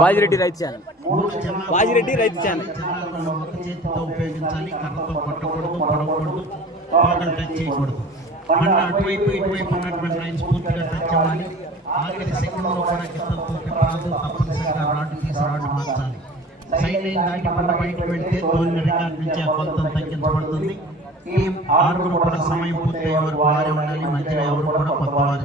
బాజిరెడ్డి రైతు ఛానల్. బాజిరెడ్డి రైతు ఛానల్. ఉపయోగించాలి కర్రతో కొట్టకూడదు పడకూడదు చేయకూడదు. అటువైపు ఇటువైపు ఉన్నటువంటి లైన్స్ పూర్తిగా టచ్ అవ్వాలి ఆఖరి సెకండ్లో కూడా కిందకు తిప్పరాదు తప్పనిసరిగా రాడ్డు తీసి రాడ్డు మార్చాలి. సైడ్ లైన్ దాటి బయటకు వెళ్తే నుంచి ఆ తగ్గించబడుతుంది. ఈ ఆరుగురు కూడా సమయం పూర్తయ్యే వారు వారే ఉండాలి. మధ్యలో ఎవరు కూడా కొత్త వారు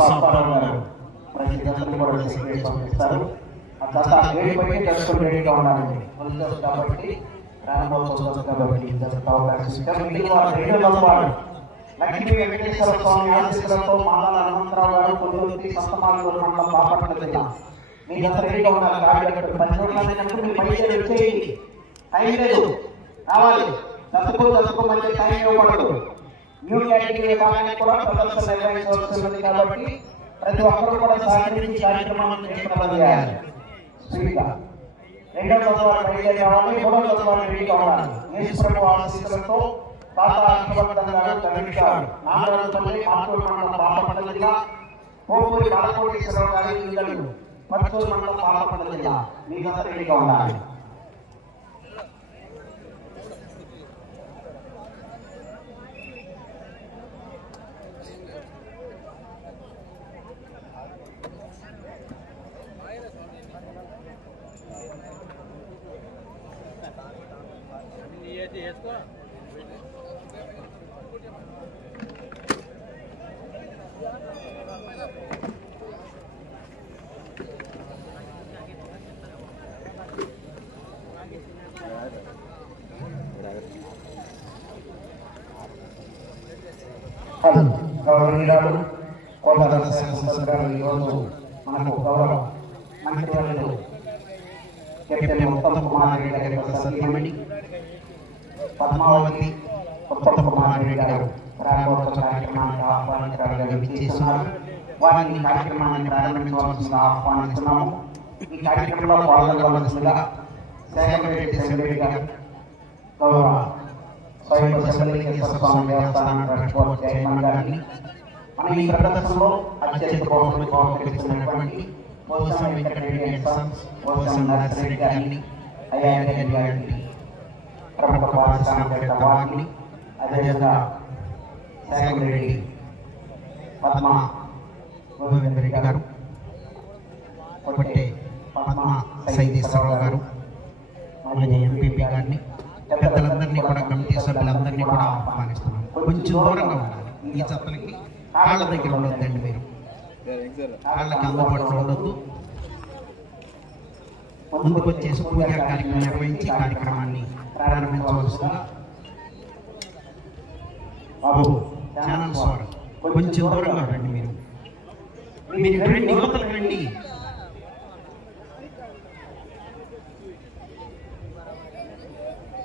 ముసాఫరావు గారు ప్రతి జతను కూడా పంపిస్తారు రెడీగా ఉండాలండి కాబట్టి ప్రారంభోత్సవం కాబట్టి మిగిలిన రెండు లక్ష్మీ వెంకటేశ్వర స్వామి ఆశీస్సులతో హనుమంతరావు గారు మండలం బాపట్ల జిల్లా మీ గత రెడీగా ఉండాలి కాబట్టి పది నిమిషాలు మీ వచ్చేయండి టైం లేదు రావాలి దశకు దశకు మధ్య టైం ఇవ్వబడదు న్యూ క్యాటగిరీ విభాగానికి కూడా ప్రదర్శన నిర్వహించవలసి ఉంది కాబట్టి ప్రతి ఒక్కరు కూడా సహకరించి కార్యక్రమాన్ని జయప్రదం చేయాలి స్పీకర్ రెండో చదవాలి బయలుదేరే వాళ్ళు మూడో చదవాలి రెడీ కావాలి. యేసుప్రభు ఆశీస్సులతో తాత హర్షవర్ధన్ గారు తమిళాడు నాగరాజపల్లి మాటూరు మండలం బాపట్ల జిల్లా పోపూరి బాలకోటేశ్వరరావు గారి మండలం జిల్లా. మీకు రెడీగా ఉండాలి హలో గౌరవనీయులు కోలార శాసనసభ గారు ఈరోజు మనకు గౌరవ మంత్రివర్యులు కెప్టెన్ ఉత్తమ్ కుమార్ రెడ్డి గారి యొక్క సతీమణి పద్మావతి ఉత్తమ్ కుమార్ రెడ్డి గారు. ప్రారంభోత్సవ కార్యక్రమానికి ఆహ్వానించడానికి విచ్చేస్తున్నారు వారిని ఈ కార్యక్రమాన్ని ప్రారంభించవలసిందిగా ఆహ్వానిస్తున్నాము ఈ కార్యక్రమంలో పాల్గొనవలసిందిగా సెక్రటరీ సెక్రటరీ గారు గౌరవ స్వయం అసెంబ్లీకేశ్వర స్వామి దేవస్థానం ట్రస్ట్ చైర్మన్ గారిని మన ఈ ప్రదర్శనలో అత్యంత బహుమతి బహుకరిస్తున్నటువంటి పోసం వెంకటరెడ్డి అండ్ సన్స్ పోసం నర్సిరెడ్డి గారిని అయ్యారెడ్డి గారిని ప్రముఖ పారిశ్రామిక వారిని అదేవిధంగా శేఖర్ రెడ్డి పద్మ గోవిందరెడ్డి గారు కొట్టే పద్మ సైదేశ్వరరావు గారు మాజీ ఎంపీపీ గారిని పెద్దలందరినీ కూడా కమిటీ సభ్యులందరినీ కూడా ఆహ్వానిస్తున్నాం. కొంచెం దూరంగా ఉండాలి. ఈ చెత్తలకి కాళ్ళ దగ్గర ఉండొద్దండి మీరు. కాళ్ళకి అందుబాటులో ఉండొద్దు. ముందుకు వచ్చేసి పూజా కార్యక్రమం నిర్వహించి కార్యక్రమాన్ని ప్రారంభించవలసిందిగా బాబు ఛానల్స్ వారు కొంచెం దూరంగా రండి మీరు. మీరు రండి యువతలకు రండి.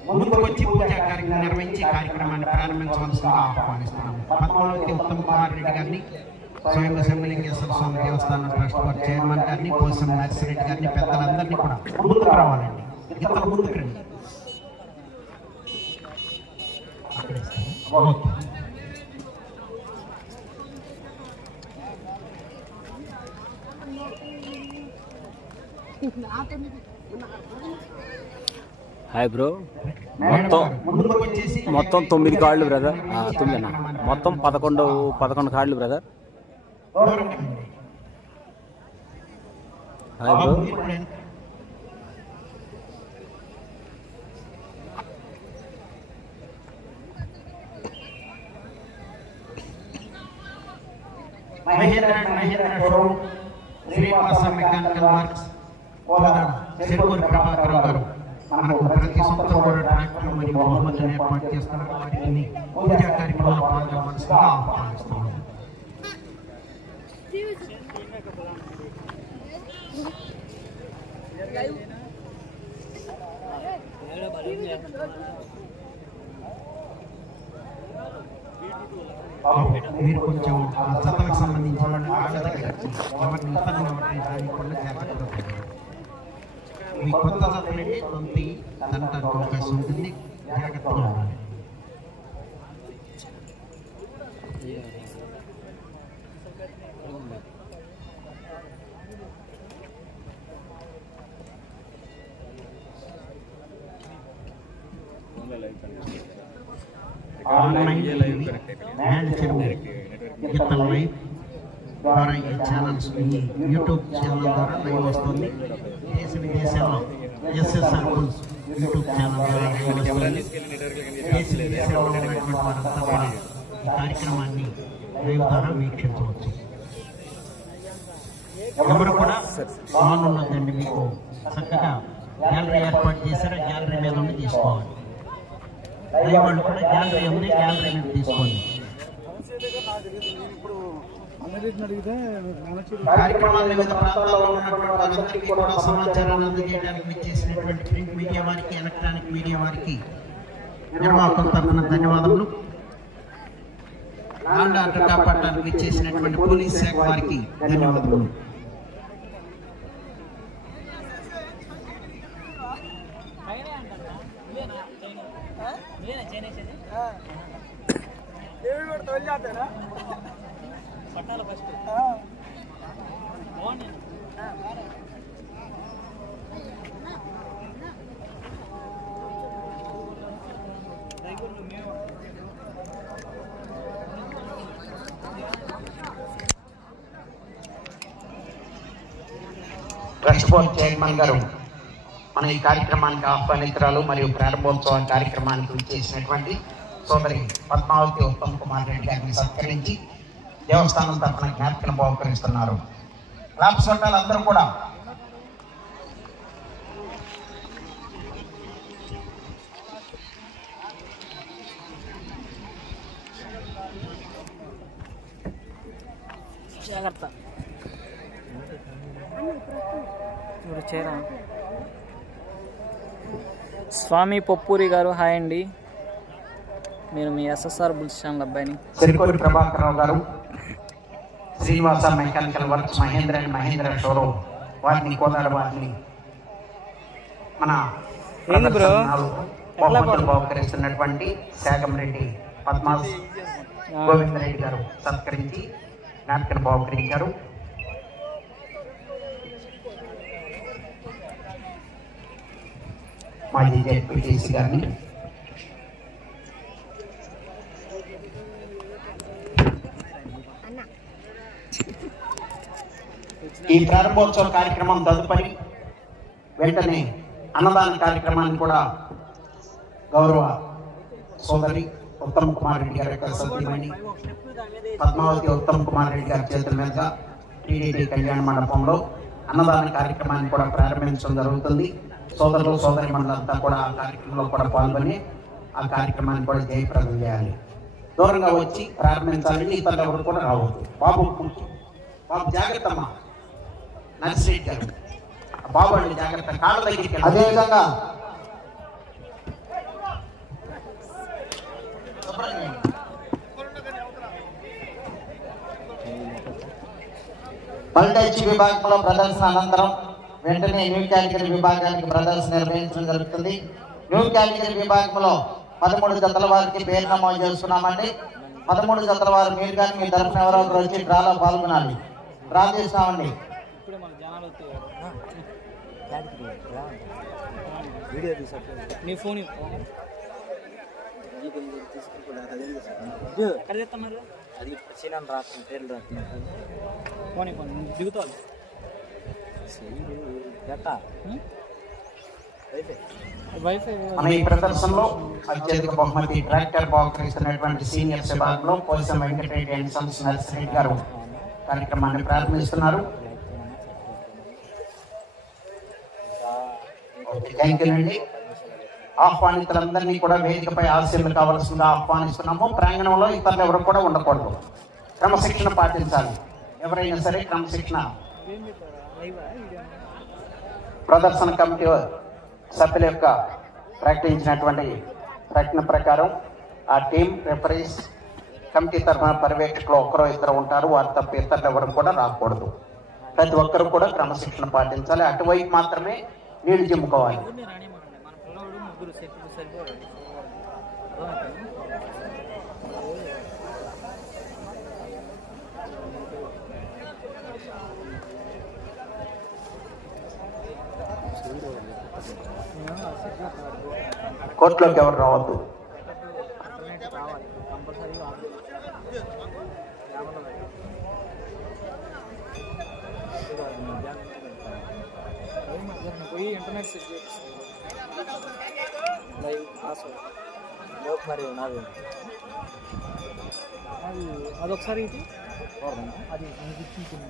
ముందుకు వచ్చి పూజా కార్యక్రమం నిర్వహించి కార్యక్రమాన్ని ప్రారంభించవలసిన ఆహ్వానిస్తున్నాము. పద్మావతి ఉత్తమ్ కుమార్ రెడ్డి గారిని స్వయం శంభలింగేశ్వర స్వామి దేవస్థానం ట్రస్ట్ బోర్డు చైర్మన్ గారిని పోసం నర్సిరెడ్డి గారిని పెద్దలందరినీ కూడా ముందుకు రావాలండి. ఇతర ముందుకు రండి. Hi bro. మొత్తం మొత్తం తొమ్మిది కార్డులు బ్రదర్ తొమ్మిది అన్న. మొత్తం పదకొండు పదకొండు కార్డులు బ్రదర్. హాయ్ బ్రో బాబు, మీరు రండి. Mahindra and Mahindra showroom Srinivasa mechanical works Kodad Cherukuri Prabhakar garu మనకు ప్రతి సంవత్సరం కూడా ట్రాక్టర్ మరియు బహుమతులు ఏర్పాటు చేస్తున్న వారిని పూజా కార్యక్రమంలో పాల్గొనవలసిందిగా ఆహ్వానిస్తున్నాం మీరు కొంచెం ఆ సంబంధించిన ఎవరిని ఇబ్బంది ఎవరిని రానికుండా జాగ్రత్తగా ఉండండి. మీ కొత్త జతలంటే కొంత తనటానికి అవకాశం ఉంటుంది? జాగ్రత్తగా ఉండాలి ఆన్లైన్ లైవ్ ద్వారా ఈ ఛానల్స్ ఈ యూట్యూబ్ ఛానల్ ద్వారా లైవ్ వస్తుంది. దేశ విదేశాల్లో ఎస్ఎస్ఆర్ రూల్స్ యూట్యూబ్ ఛానల్ ద్వారా లైవ్ ఉన్నటువంటి వారంతా కూడా కార్యక్రమాన్ని లైవ్ ద్వారా వీక్షించవచ్చు ఎవరు కూడా బాగున్నదండి మీకు చక్కగా గ్యాలరీ ఏర్పాటు చేశారా గ్యాలరీ మీద ఉండి తీసుకోవాలి లైవ్ వాళ్ళు కూడా గ్యాలరీ ఉంది గ్యాలరీ మీద తీసుకోండి కార్యక్రమాల వివిధ ప్రాంతాల్లో ఉన్నటువంటి వారందరికీ కూడా సమాచారాన్ని అందజేయడానికి విచ్చేసినటువంటి ప్రింట్ మీడియా వారికి ఎలక్ట్రానిక్ మీడియా వారికి నిర్వాహకుల తరఫున ధన్యవాదములు. లాండ్ ఆర్డర్ కాపాడడానికి విచ్చేసినటువంటి పోలీస్ శాఖ వారికి ధన్యవాదములు. ట్రస్ట్ బోర్డ్ చైర్మన్ గారు మన ఈ కార్యక్రమానికి ఆహ్వానితురాలు మరియు ప్రారంభోత్సవ కార్యక్రమానికి చేసినటువంటి సోదరి పద్మావతి ఉత్తమ్ కుమార్ రెడ్డి గారిని సత్కరించి దేవస్థానం తరఫున జ్ఞాపికను బహుకరిస్తున్నారు. క్లాప్స్ అందరూ కూడా స్వామి పొప్పూరి గారు హాయ్ అండి. మీరు మీ ఎస్ఎస్ఆర్ బుల్స్ ఛానల్ అబ్బాయిని. Sirikoti Prabhakar Rao garu Srinivasa mechanical works Mahindra and Mahindra showroom వారిని కోదాడ వారిని మన ఏంది బ్రో? బహుమతులు బహుకరిస్తున్నటువంటి శాగం రెడ్డి పద్మాస్ గోవింద రెడ్డి గారు సత్కరించి జ్ఞాపికను బహుకరించారు మాజీ జెడ్పీటీసీ గారిని. ఈ ప్రారంభోత్సవ కార్యక్రమం తదుపరి వెంటనే అన్నదాన కార్యక్రమాన్ని కూడా గౌరవ సోదరి ఉత్తమ్ కుమార్ రెడ్డి గారి యొక్క సతీమణి పద్మావతి ఉత్తమ్ కుమార్ రెడ్డి గారి చేతుల మీద టీడీపీ కళ్యాణ మండపంలో అన్నదాన కార్యక్రమాన్ని కూడా ప్రారంభించడం జరుగుతుంది. సోదరులు సోదరి మండలంతా కూడా ఆ కార్యక్రమంలో కూడా పాల్గొని ఆ కార్యక్రమాన్ని కూడా జయప్రదం చేయాలి. దూరంగా వచ్చి ప్రారంభించాలని ఇతరులు ఎవరు కూడా రావద్దు. బాబు బాబు జాగ్రత్త అమ్మా. నర్సిరెడ్డి గారు. బాబు అండి జాగ్రత్త కాళ్ళ దగ్గరికి అదేవిధంగా పల్టెచ్ విభాగంలో ప్రదర్శన అనంతరం వెంటనే న్యూ కేటగిరీ విభాగానికి ప్రదర్శన నిర్వహించడం జరుగుతుంది. న్యూ కేటగిరీ విభాగంలో పదమూడు జతల వారికి పేరు నమోదు చేస్తున్నామండి పదమూడు జతల వారు మీరు కానీ మీ తరఫున ఎవరో ఒకరు వచ్చి డ్రాలో పాల్గొనాలి. డ్రా వస్తాయి నీ ఫోన్ అది చిన్న రాత్రి పేర్లు రాత్రి ఫోన్ ఈ ప్రదర్శనలో అత్యధిక బహుమతి ట్రాక్టర్ బహుకరిస్తున్నటువంటి సీనియర్ విభాగంలో పోలీసం వెంకటరెడ్డి అండ్ సన్స్ నర్సిరెడ్డి గారు కార్యక్రమాన్ని ప్రారంభిస్తున్నారు. థ్యాంక్ యూ అండి ఆహ్వానితులందరినీ కూడా వేదికపై ఆశీర్లు కావాల్సిందిగా ఆహ్వానిస్తున్నాము. ప్రాంగణంలో ఇతరులు ఎవరు కూడా ఉండకూడదు. క్రమశిక్షణ పాటించాలి. ఎవరైనా సరే క్రమశిక్షణ ప్రదర్శన కమిటీ సభ్యుల యొక్క ప్రకటించినటువంటి ప్రకటన ప్రకారం ఆ టీం రిఫరీస్ కమిటీ తరఫున పర్యవేక్షకులు ఒకరో ఇద్దరు ఉంటారు. వారి తప్ప ఇతరులు ఎవరు కూడా రాకూడదు. ప్రతి ఒక్కరు కూడా క్రమశిక్షణ పాటించాలి. అటువైపు మాత్రమే నీళ్ళు జిమ్ముకోవాలి ముగ్గురిని రానివ్వకండి మన పిల్లవాడు ముగ్గురు సెట్లు సరిపోరు అర్థమవుతుందా? కోర్టులోకి ఎవరు రావద్దు ఇంటర్నెట్ కావాలి కంపల్సరీగా ఆన్ కెమెరా పెట్టు. ఇది కాదు, నీ బ్యాగ్ నుంచి పెడతాను. కోర్టులోకి ఎవరు రావద్దు పోయి ఇంటర్నెట్ సెట్ చేపిస్తాను లైవ్ పాస్వర్డ్ మరి నాది అది అదొకసారి ఇది అది నీకు ఇచ్చింది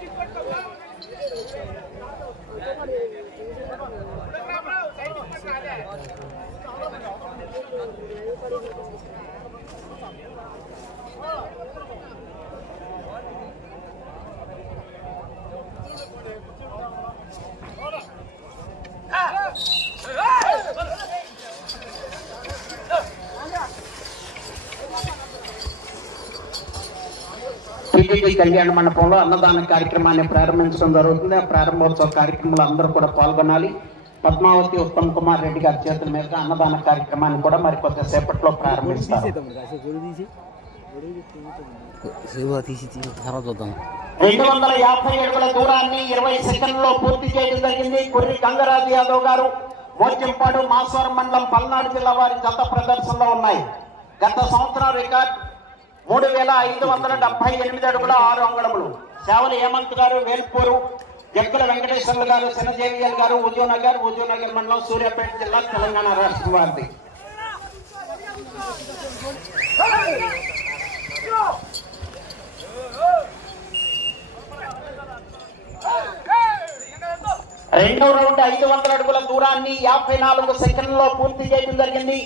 టీటీడీ కళ్యాణ మండపంలో అన్నదాన కార్యక్రమాన్ని ప్రారంభించడం జరుగుతుంది. ఆ ప్రారంభోత్సవ కార్యక్రమంలో అందరూ కూడా పాల్గొనాలి. పద్మావతి ఉత్తమ్ కుమార్ రెడ్డి గారి చేతుల మీదుగా అన్నదాన కార్యక్రమాన్ని కూడా మరి కొద్దిసేపట్లో ప్రారంభిస్తారు. రెండు వందల యాభై అడుగుల దూరాన్ని ఇరవై సెకండ్లో పూర్తి చేయడం జరిగింది. కుర్రి గంగరాజు యాదవ్ గారు మోర్చంపాడు మాస్వరం మండలం పల్నాడు జిల్లా వారి జత ప్రదర్శనలో ఉన్నాయి. గత సంవత్సరం రికార్డ్ మూడు వేల ఐదు వందల డెబ్బై ఎనిమిది అడుగుల ఆరు అంగళములు. సేవల హేమంత్ గారు వేల్పూరు జగ్గల వెంకటేశ్వర్లు గారు చిన్నజేవియల్ గారు ఉదయనగర్ ఉదయనగర్ మండలం సూర్యాపేట జిల్లా తెలంగాణ రాష్ట్ర వారిది. రెండో రౌండ్ ఐదు వందల అడుగుల దూరాన్ని యాభై నాలుగు సెకండ్లలో పూర్తి చేయడం జరిగింది.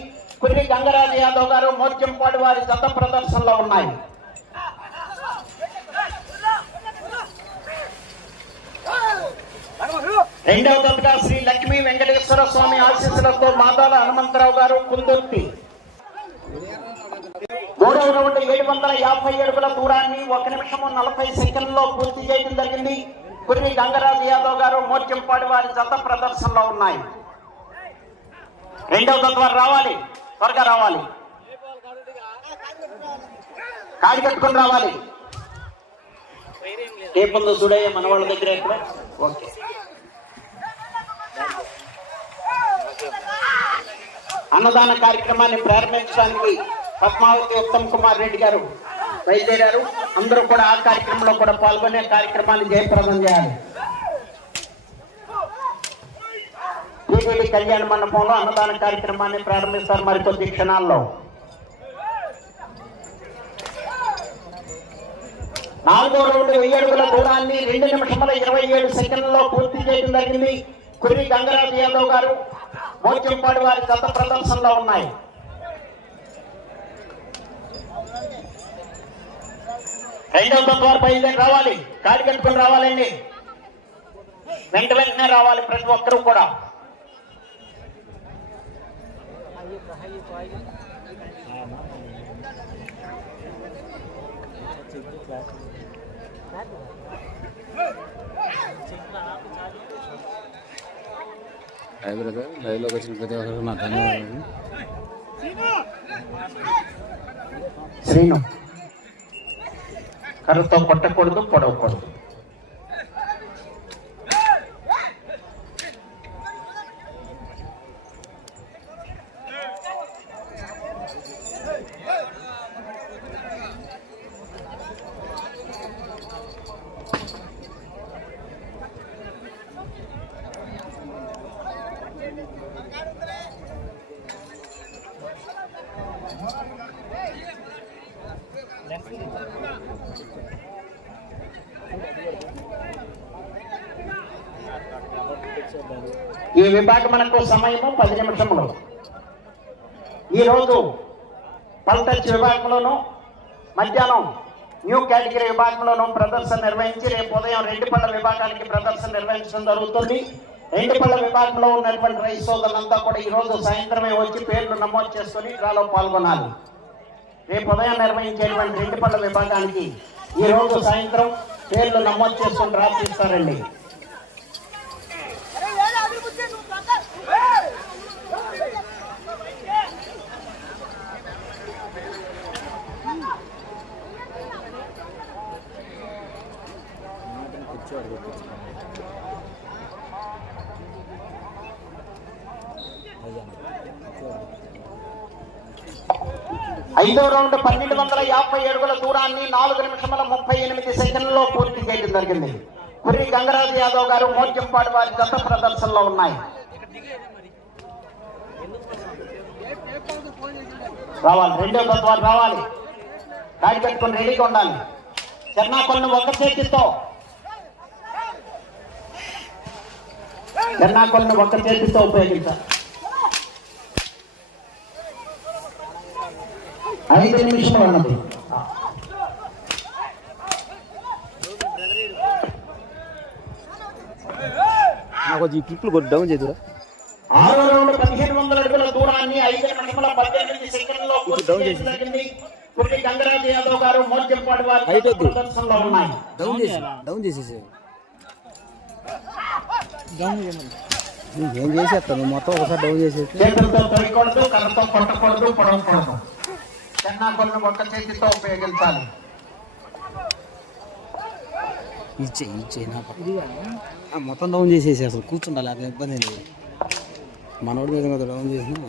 కుర్రి గంగరాజ్ యాదవ్ గారు మోర్చంపాడు వారి జత ప్రదర్శనలో ఉన్నాయి. రెండవ జతగా శ్రీ లక్ష్మీ వెంకటేశ్వర స్వామి ఆశీస్సులతో మాదాల హనుమంతరావు గారు కుందుర్తి. మూడవ నాలుగవ రౌండ్ ఏడు వందల యాభై అడుగుల దూరాన్ని ఒక నిమిషము నలభై సెకండ్లో పూర్తి చేయడం జరిగింది. కుర్రి గంగరాజు యాదవ్ గారు మోర్చంపాడు వారి జత ప్రదర్శనలో ఉన్నాయి. రెండవ తత్వాలు రావాలి. త్వరగా రావాలి. కాడి కట్టుకొని రావాలి. టేప్ ఉందో చూడయ్య మన వాళ్ళ దగ్గర ఇక్కడ. ఓకే. అన్నదాన కార్యక్రమాన్ని ప్రారంభించడానికి పద్మావతి ఉత్తమ్ కుమార్ రెడ్డి గారు బయలుదేరారు. అందరూ కూడా ఆ కార్యక్రమంలో కూడా పాల్గొనే కార్యక్రమాన్ని జయప్రదం చేయాలి. టీటీడీ కళ్యాణ మండపంలో అన్నదాన కార్యక్రమాన్ని ప్రారంభిస్తారు మరికొద్ది క్షణాల్లో. నాలుగో రౌండ్ వెయ్యి అడుగుల దూరాన్ని రెండు నిమిషముల ఇరవై ఏడు సెకండ్లలో పూర్తి చేయడం జరిగింది. కురి గంగరాజు యాదవ్ గారు మోత్యంపాడు వారి గత ప్రదర్శనలో ఉన్నాయి. రెండవ తత్వాలు బయలుదేరి రావాలి. కాడి కట్టుకుని రావాలండి. వెంట వెంటనే రావాలి ప్రతి ఒక్కరూ కూడా. లైవ్ బ్రదర్ లైవ్లోకి వచ్చిన ప్రతి ఒక్కరికి నా ధన్యవాదాలు. శ్రీను కర్రతో కొట్టకూడదు పొడవకూడదు ఈ విభాగమునకు సమయము పది నిమిషములు. ఈరోజు పల్టచ్ విభాగంలోను మధ్యాహ్నం న్యూ కేటగిరీ విభాగంలోనూ ప్రదర్శన నిర్వహించి రేపు ఉదయం రెండు పళ్ళ విభాగానికి ప్రదర్శన నిర్వహించడం జరుగుతుంది. రెండు పళ్ళ విభాగంలో ఉన్నటువంటి రైతు సోదరులంతా కూడా ఈ రోజు సాయంత్రమే వచ్చి పేర్లు నమోదు చేసుకొని డ్రాలో పాల్గొనాలి. రేపు ఉదయం నిర్వహించేటువంటి రెండు పళ్ళ విభాగానికి ఈ రోజు సాయంత్రం పేర్లు నమోదు చేసుకొని డ్రా తీస్తారండి ఐదో రౌండ్ పన్నెండు వందల యాభై అడుగుల దూరాన్ని నాలుగు నిమిషముల ముప్పై ఎనిమిది సెకండ్లలో పూర్తి చేయడం జరిగింది. కుర్రి గంగరాజు యాదవ్ గారు మోర్చంపాడు వారి గత ప్రదర్శనలో ఉన్నాయి. రావాలి రెండో తత్వాలు రావాలి. కాడి పెట్టుకుని రెడీగా ఉండాలి. చెన్నా ఒక చేతితో. చెన్నా ఒక చేతితో ఉపయోగించాలి. ఐదు నిమిషములు అన్నది నాకు కొంచెం ఈ క్లిప్లు కొద్ది డౌన్ చేద్దురా ఆరో రౌండ్ పదిహేను వందల అడుగుల దూరాన్ని ఐదు నిమిషముల పద్దెనిమిది సెకండ్లో పూర్తి డౌన్ జరిగింది కుర్రి గంగరాజు యాదవ్ గారు వారి. ప్రదర్శనలో ఉన్నాయి. డౌన్ చేసి డౌన్ చేసేసి ఏం చేసేస్తాను మొత్తం ఒకసారి డౌన్ చేసేసి చేతులతో కొట్టకూడదు పొడవకూడదు చెన్నా కొన్ని ఒక్క చేతితో ఉపయోగించాలి? ఇచ్చే ఇచ్చే నాకు మొత్తం డౌన్ చేసేసి అసలు కూర్చుండాలి అది ఇబ్బంది లేదు. మనోడి మీద కదా డౌన్ చేసిన.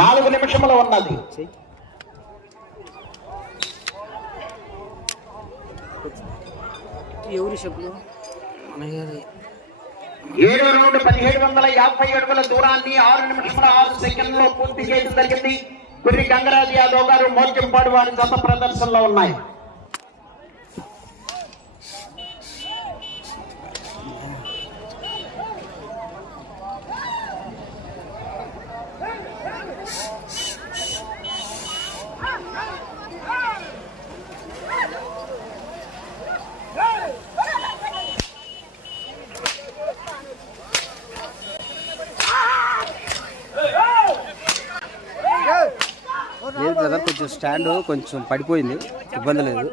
నాలుగు నిమిషములు ఉన్నది ఎవరి చెప్పులు మనగారి ఏడు రౌండ్ పదిహేడు వందల యాభై అడుగుల దూరాన్ని ఆరు నిమిషముల ఆరు సెకండ్లో పూర్తి చేయడం జరిగింది. గురి గంగరాజు యాదవ్ గారు మోర్చంపాడు వారి గత ప్రదర్శనలో ఉన్నాయి. కొంచెం స్టాండ్ కొంచెం పడిపోయింది. ఇబ్బంది లేదు.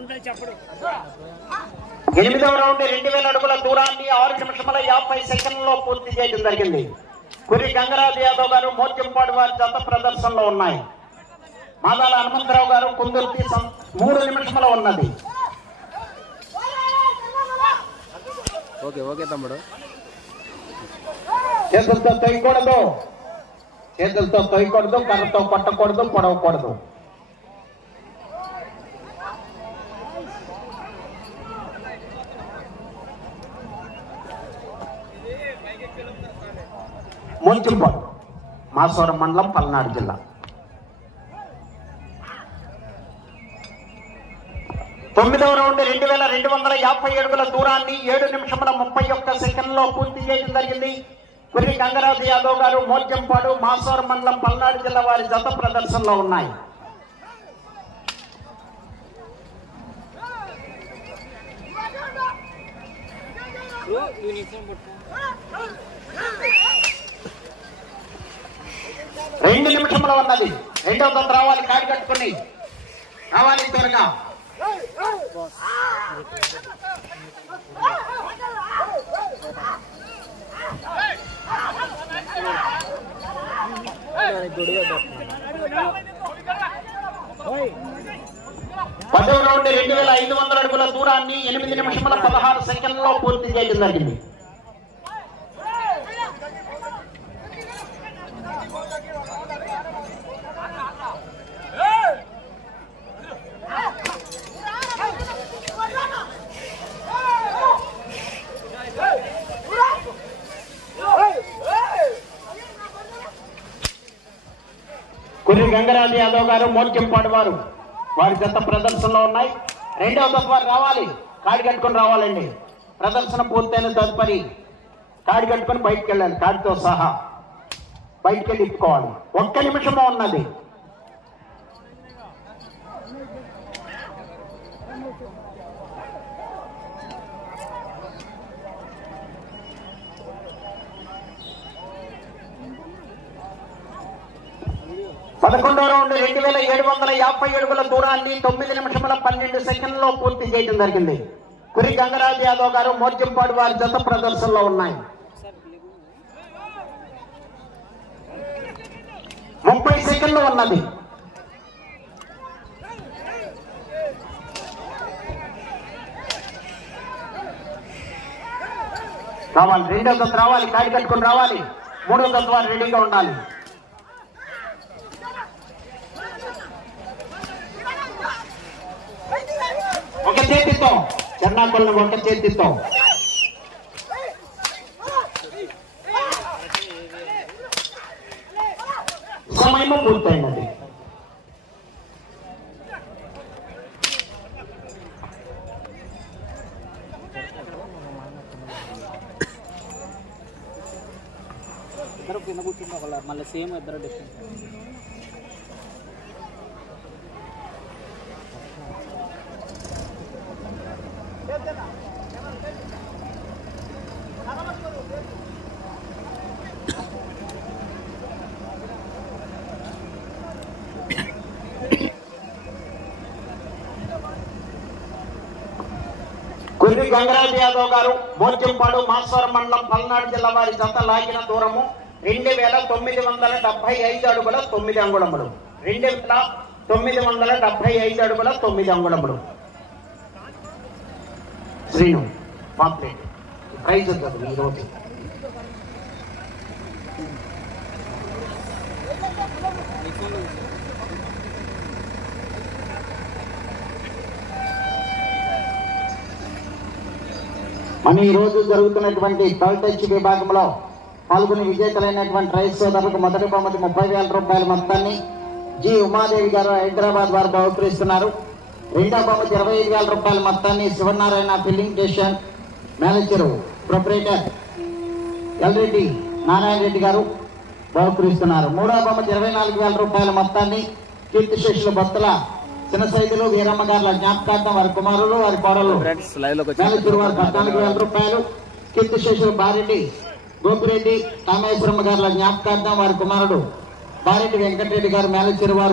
ఎనిమిదవ రౌండ్ రెండు వేల అడుగుల దూరాన్ని ఆరు నిమిషముల యాభై సెకండ్లలో పూర్తి చేయడం జరిగింది. కురి గంగరాజు యాదవ్ గారు మోత్యంపాడు వారి జత ప్రదర్శనలో ఉన్నాయి. మాదాల హనుమంతరావు గారు కుందుర్తి మూడు నిమిషముల ఉన్నది. ఓకే ఓకే తమ్ముడు. చేతులతో తొయ్యకూడదు చేతులతో తొయ్యకూడదు కర్రతో కొట్టకూడదు పొడవకూడదు. ముంచుంపాడు మాసవరం మండలం పల్నాడు జిల్లా. తొమ్మిదవ రౌండ్ రెండు వేల రెండు వందల యాభై అడుగుల దూరాన్ని ఏడు నిమిషముల ముప్పై ఒక్క సెకండ్లో పూర్తి చేయడం జరిగింది. కొన్ని గంగరాజు యాదవ్ గారు మోర్జంపాడు మాసవరం మండలం పల్నాడు జిల్లా వారి జత ప్రదర్శనలో ఉన్నాయి. రెండు నిమిషంలో ఉన్నది. రెండవ తంత రావాలి కాడి కట్టుకుని. రావాలి త్వరగా. పదవ రౌండ్ రెండు వేల ఐదు వందల అడుగుల దూరాన్ని ఎనిమిది నిమిషముల పదహారు సెకండ్లలో పూర్తి చేయడం జరిగింది. పులి గంగరాజు యాదవ్ గారు మోర్చెంపాడు వారు. వారి జత ప్రదర్శనలో ఉన్నాయి. రెండవ దశ వారు రావాలి. కాడి కట్టుకుని రావాలండి. ప్రదర్శన పూర్తయిన తదుపరి కాడి కట్టుకుని బయటకు వెళ్ళాలి. కాడితో సహా బయటకు వెళ్ళి ఇప్పుకోవాలి. ఒక్క నిమిషమో ఉన్నది. పదకొండో రౌండ్ రెండు వేల ఏడు వందల యాభై అడుగుల దూరాన్ని తొమ్మిది నిమిషముల పన్నెండు సెకండ్లో పూర్తి చేయడం జరిగింది. కురి గంగరాజ్ యాదవ్ గారు మోర్జంపాడు వారి జత ప్రదర్శనలో ఉన్నాయి. ముప్పై సెకండ్లు ఉన్నది. రావాలి రెండో దశ రావాలి కాడి కట్టుకుని రావాలి. మూడో దశ వారు రెడీగా ఉండాలి. ఒక చేతితో. చెన్నాకొల్ని ఒక చేతితో. సమయము పూర్తయినది. ఇద్దరు కింద కూర్చుంటే మళ్ళీ సేమ్ ఇద్దరు డిస్టెన్స్. కుర్రి గంగరాజ్ యాదవ్ గారు మోర్చంపాడు మాస్వరం మండలం పల్నాడు జిల్లా వారి జత లాగిన దూరము రెండు వేల తొమ్మిది వందల డెబ్బై ఐదు అడుగుల తొమ్మిది అంగుళములు. రెండు వేల తొమ్మిది వందల డెబ్బై ఐదు అడుగుల తొమ్మిది అంగుళములు. శ్రీను పాంప్లెట్ ప్రైజ్ ఉంటుంది ఈ రోజు మన ఈ రోజు జరుగుతున్నటువంటి టచ్ విభాగంలో పాల్గొని విజేతలైనటువంటి రైతు సోదరులకు మొదటి బహుమతి ముప్పై వేల రూపాయల మొత్తాన్ని జి. ఉమాదేవి గారు హైదరాబాద్ వారు బహుకరిస్తున్నారు. రెండో బహుమతి ఇరవై ఐదు వేల రూపాయల మొత్తాన్ని Shivanarayana filling station manager proprietor ఎల్రెడ్డి Narayana Reddy గారు బహుకరిస్తున్నారు. మూడో బహుమతి ఇరవై నాలుగు వేల రూపాయల మొత్తాన్ని కీర్తి శేషుల భక్తుల చిన్న సైదులు వీరమ్మ గారుల జ్ఞాపకార్థం వారి కుమారులు వారి కోడలు మేనేజర్ వారు పద్నాలుగు వేల రూపాయలు కీర్తి శేషులు బారెడ్డి గోపిరెడ్డి కామేశ్వరమ్మ గారుల జ్ఞాపకార్థం వారి కుమారుడు బారెడ్డి వెంకటరెడ్డి గారు మేనేజర్ వారు